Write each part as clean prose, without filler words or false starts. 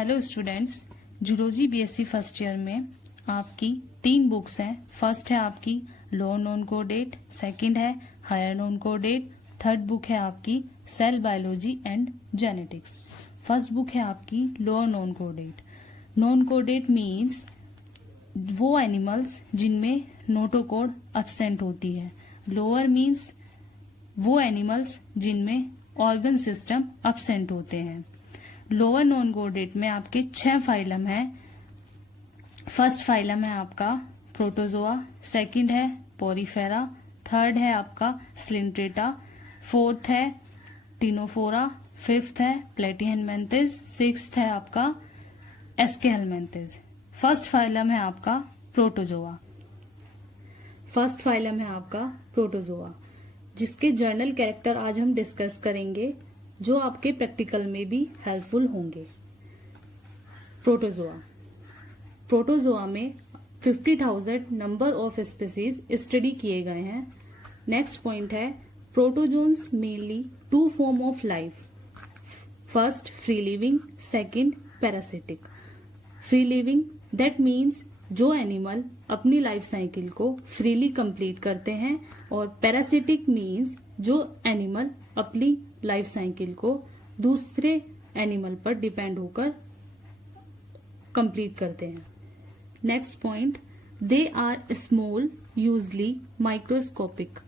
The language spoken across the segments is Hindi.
Hello students, zoology BSc first year में आपकी 3 बुक्स हैं। फर्स्ट है आपकी लोअर नोन कोडेट, सेकंड है हायर नोन कोडेट, थर्ड बुक है आपकी cell biology and genetics. First book है आपकी लोअर नोन कोडेट। नॉन कोडेट मीन्स वो एनिमल्स जिनमें नोटोकोड एब्सेंट होती है। लोअर मीन्स वो एनिमल्स जिनमें ऑर्गन सिस्टम एब्सेंट होते हैं। लोअर नॉन कोडेट में आपके 6 फाइलम हैं। फर्स्ट फाइलम है आपका प्रोटोजोआ, सेकंड है पोरीफेरा, थर्ड है आपका स्लिंट्रेटा, फोर्थ है टिनोफोरा, फिफ्थ है प्लेटीहेलमिन्थेस, सिक्स्थ है आपका एस्केहेलमिन्थेस। फर्स्ट फाइलम है आपका प्रोटोजोआ। जिसके जर्नल कैरेक्टर आज हम डिस्कस करेंगे, जो आपके प्रैक्टिकल में भी हेल्पफुल होंगे। प्रोटोजोआ में 50,000 नंबर ऑफ स्पीसीज स्टडी किए गए हैं। नेक्स्ट पॉइंट है protozoans mainly 2 form of life. First free living, second parasitic. Free living that means जो एनिमल अपनी लाइफ साइकिल को फ्रीली कंप्लीट करते हैं, और पैरासिटिक मीन्स जो एनिमल अपनी लाइफ साइकिल को दूसरे एनिमल पर डिपेंड होकर कंप्लीट करते हैं। Next point, they are small usually microscopic.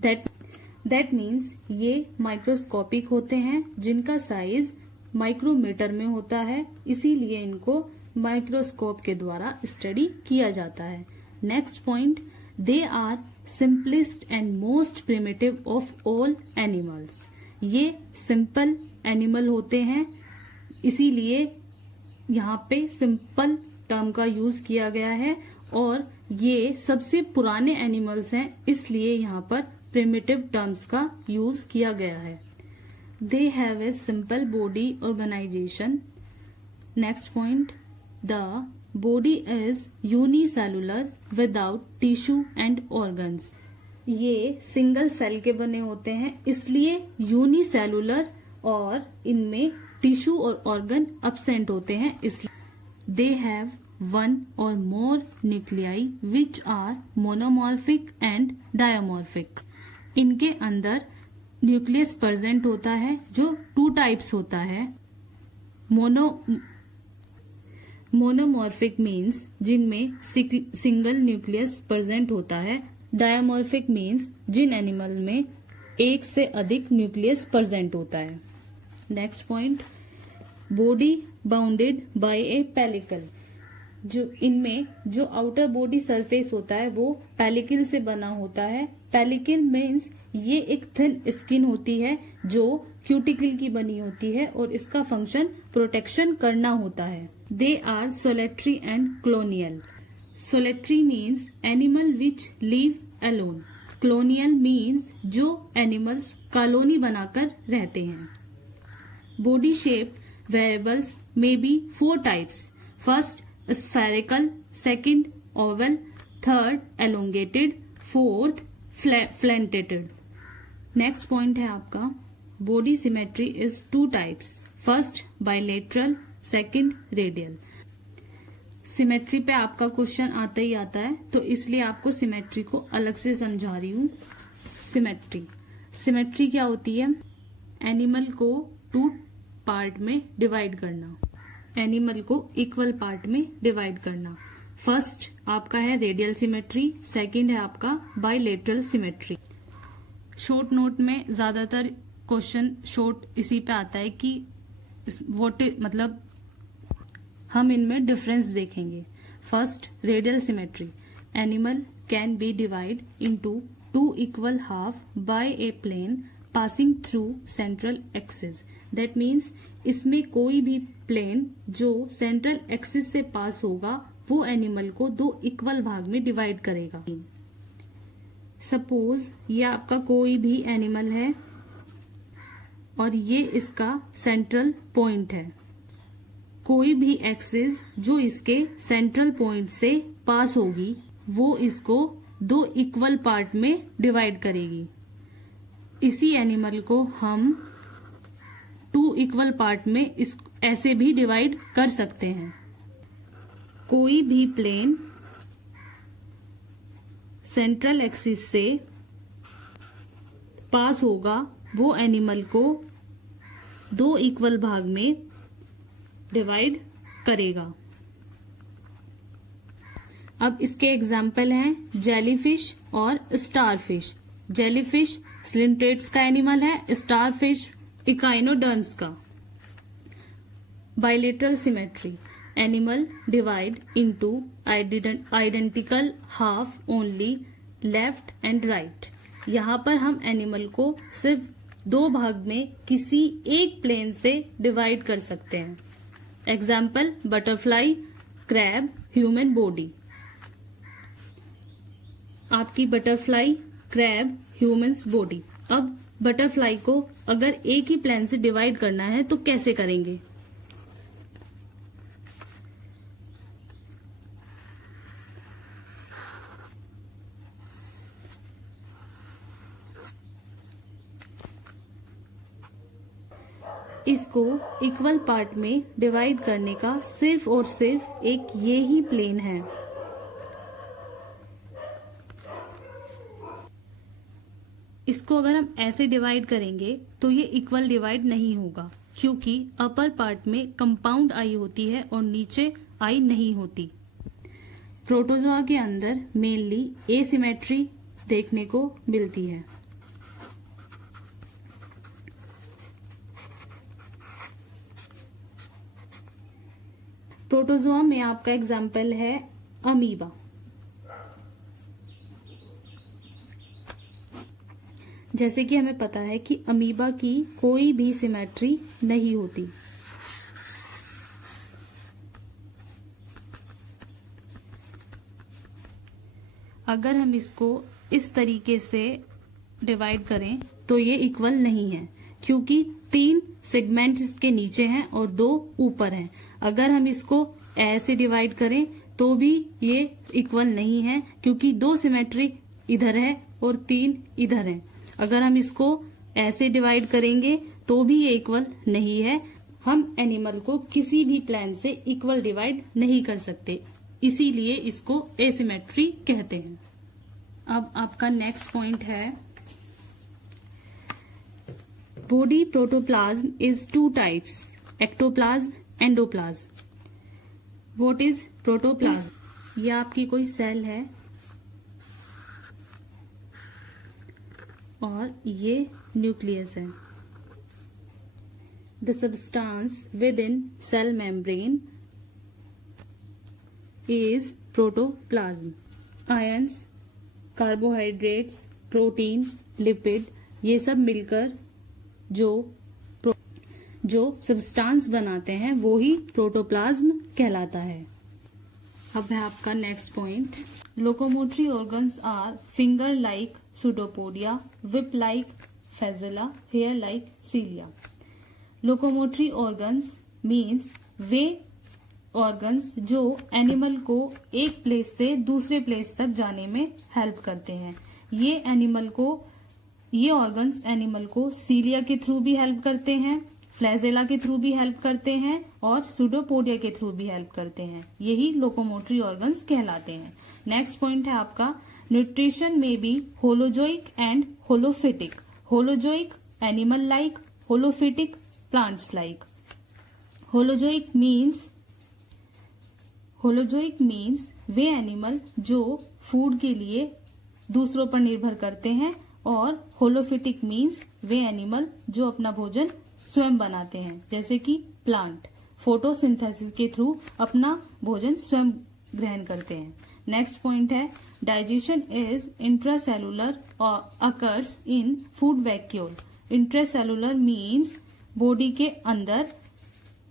That means ये माइक्रोस्कोपिक होते हैं, जिनका साइज माइक्रोमीटर में होता है, इसीलिए इनको माइक्रोस्कोप के द्वारा स्टडी किया जाता है। Next point, they are simplest and most primitive of all animals. ये सिंपल एनिमल होते हैं, इसीलिए यहाँ पे सिंपल टर्म का यूज किया गया है, और ये सबसे पुराने एनिमल्स हैं, इसलिए यहाँ पर प्रिमिटिव टर्म्स का यूज किया गया है। They have a simple body organisation. Next point, the body is unicellular without tissue and organs. ये सिंगल सेल के बने होते हैं, इसलिए यूनिसेलुलर, और इनमें टिश्यू और ऑर्गन एब्सेंट होते हैं, इसलिए they have 1 or more nuclei which are monomorphic and dimorphic. इनके अंदर न्यूक्लियस प्रेजेंट होता है, जो 2 टाइप्स होता है। मोनोमॉर्फिक मीन्स जिनमें सिंगल न्यूक्लियस प्रेजेंट होता है। डायमॉर्फिक मीन्स जिन एनिमल में एक से अधिक न्यूक्लियस प्रेजेंट होता है। Next point, body bounded by A pellicle. जो इनमें जो आउटर बॉडी सरफेस होता है वो पेलिकल से बना होता है। पेलिकल मीन्स ये एक थिन स्किन होती है जो क्यूटिकल की बनी होती है, और इसका फंक्शन प्रोटेक्शन करना होता है। They are solitary and colonial. Solitary means animal which live alone. Colonial means जो एनिमल्स कॉलोनी बनाकर रहते हैं। बॉडी शेप वेरिएबल्स में be 4 types. First spherical, second oval, third elongated, fourth flattened. Next point है आपका body symmetry is 2 types. First bilateral, second radial. Symmetry पे आपका क्वेश्चन आता ही आता है, तो इसलिए आपको सिमेट्री को अलग से समझा रही हूँ। सिमेट्री क्या होती है? एनिमल को 2 पार्ट में डिवाइड करना, एनिमल को इक्वल पार्ट में डिवाइड करना। फर्स्ट आपका है रेडियल सिमेट्री, सेकंड है आपका बायलेटरल सिमेट्री। शॉर्ट नोट में ज्यादातर क्वेश्चन शॉर्ट इसी पे आता है कि मतलब हम इनमें डिफरेंस देखेंगे। First radial symmetry, animal can be divide into 2 equal half by a plane passing through central axis. That means इसमें कोई भी प्लेन जो सेंट्रल एक्सिस से पास होगा वो एनिमल को 2 इक्वल भाग में डिवाइड करेगा। सपोज ये आपका कोई भी एनिमल है और ये इसका सेंट्रल पॉइंट है। कोई भी एक्सिस जो इसके सेंट्रल पॉइंट से पास होगी वो इसको 2 इक्वल पार्ट में डिवाइड करेगी। इसी एनिमल को हम 2 इक्वल पार्ट में इस ऐसे भी डिवाइड कर सकते हैं। कोई भी प्लेन सेंट्रल एक्सिस से पास होगा वो एनिमल को 2 इक्वल भाग में डिवाइड करेगा। अब इसके एग्जाम्पल हैं जेलीफिश और स्टारफिश। जेलीफिश सिलिंड्रेट्स का एनिमल है, स्टारफिश इकाइनोडर्म्स का। Bilateral symmetry, animal divide into identical half only left and right. यहाँ पर हम एनिमल को सिर्फ 2 भाग में किसी एक प्लेन से डिवाइड कर सकते हैं। Example butterfly, crab, human body. आपकी बटरफ्लाई, क्रैब, ह्यूमंस बॉडी। अब बटरफ्लाई को अगर एक ही प्लेन से डिवाइड करना है तो कैसे करेंगे? इसको इक्वल पार्ट में डिवाइड करने का सिर्फ और सिर्फ एक ये ही प्लेन है। इसको अगर हम ऐसे डिवाइड करेंगे तो ये इक्वल डिवाइड नहीं होगा, क्योंकि अपर पार्ट में कंपाउंड आई होती है और नीचे आई नहीं होती। प्रोटोजोआ के अंदर मेनली एसिमेट्री देखने को मिलती है। प्रोटोजोआ में आपका एग्जाम्पल है अमीबा। जैसे कि हमें पता है कि अमीबा की कोई भी सिमेट्री नहीं होती। अगर हम इसको इस तरीके से डिवाइड करें तो ये इक्वल नहीं है, क्योंकि 3 सेगमेंट्स इसके नीचे हैं और 2 ऊपर हैं। अगर हम इसको ऐसे डिवाइड करें तो भी ये इक्वल नहीं है, क्योंकि 2 सिमेट्री इधर है और 3 इधर है। अगर हम इसको ऐसे डिवाइड करेंगे तो भी ये इक्वल नहीं है। हम एनिमल को किसी भी प्लेन से इक्वल डिवाइड नहीं कर सकते, इसीलिए इसको एसिमेट्री कहते हैं। अब आपका नेक्स्ट पॉइंट है body protoplasm is 2 types, ectoplasm, endoplasm. What is protoplasm? यह आपकी कोई सेल है और ये न्यूक्लियस है। The substance within cell membrane is protoplasm. Ions, carbohydrates, protein, lipid, ये सब मिलकर जो सब्सटेंस बनाते हैं वो ही प्रोटोप्लाज्म कहलाता है। अब है आपका next point, locomotory organs are finger like pseudopodia, whip like fascia, hair like cilia. Locomotory organs means वे ऑर्गन्स जो एनिमल को एक प्लेस से दूसरे प्लेस तक जाने में हेल्प करते हैं। ये ऑर्गन्स एनिमल को सीलिया के थ्रू भी हेल्प करते हैं, फ्लैजेला के थ्रू भी हेल्प करते हैं और सूडोपोडिया के थ्रू भी हेल्प करते हैं। यही लोकोमोटरी ऑर्गन्स कहलाते हैं। नेक्स्ट पॉइंट है आपका न्यूट्रिशन में be holozoic and holophytic. Holozoic animal like, holophytic plants like. Holozoic means वे एनिमल जो फूड के लिए दूसरों पर निर्भर करते हैं, और होलोफिटिक मीन्स वे एनिमल जो अपना भोजन स्वयं बनाते हैं, जैसे कि प्लांट फोटोसिंथेसिस के थ्रू अपना भोजन स्वयं ग्रहण करते हैं। नेक्स्ट पॉइंट है डाइजेशन इज इंट्रासेलुलर और occurs in food vacuole. Intracellular means body के अंदर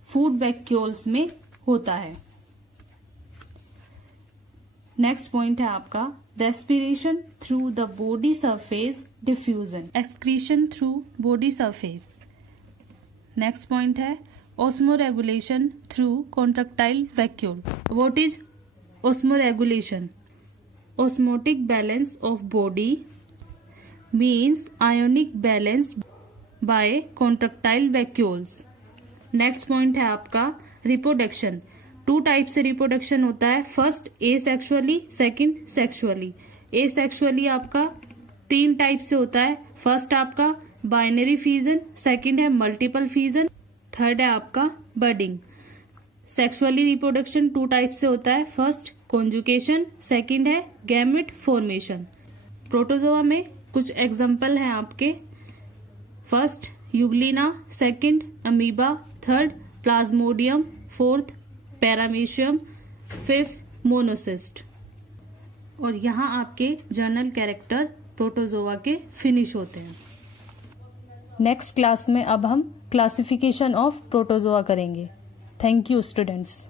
फूड वैक्यूल्स में होता है। नेक्स्ट पॉइंट है आपका respiration through the body surface, diffusion, excretion through body surface. Next point है osmoregulation through contractile vacuole. What is osmoregulation? Osmotic balance of body means ionic balance by contractile vacuoles. Next point है आपका रिप्रोडक्शन। 2 टाइप से रिप्रोडक्शन होता है। First asexually, second sexually. Asexually आपका 3 टाइप से होता है। फर्स्ट आपका बाइनरी फ्यूजन, सेकंड है मल्टीपल फ्यूजन, थर्ड है आपका बडिंग। सेक्सुअली रिप्रोडक्शन 2 टाइप से होता है। फर्स्ट कॉन्जुगेशन, सेकंड है गैमेट फॉर्मेशन। प्रोटोजोआ में कुछ एग्जांपल हैं आपके। First euglena, second amoeba, third plasmodium, fourth paramecium, fifth monocyst. और यहाँ आपके जर्नल कैरेक्टर प्रोटोजोआ के फिनिश होते हैं। नेक्स्ट क्लास में अब हम क्लासिफिकेशन ऑफ प्रोटोजोआ करेंगे। Thank you students.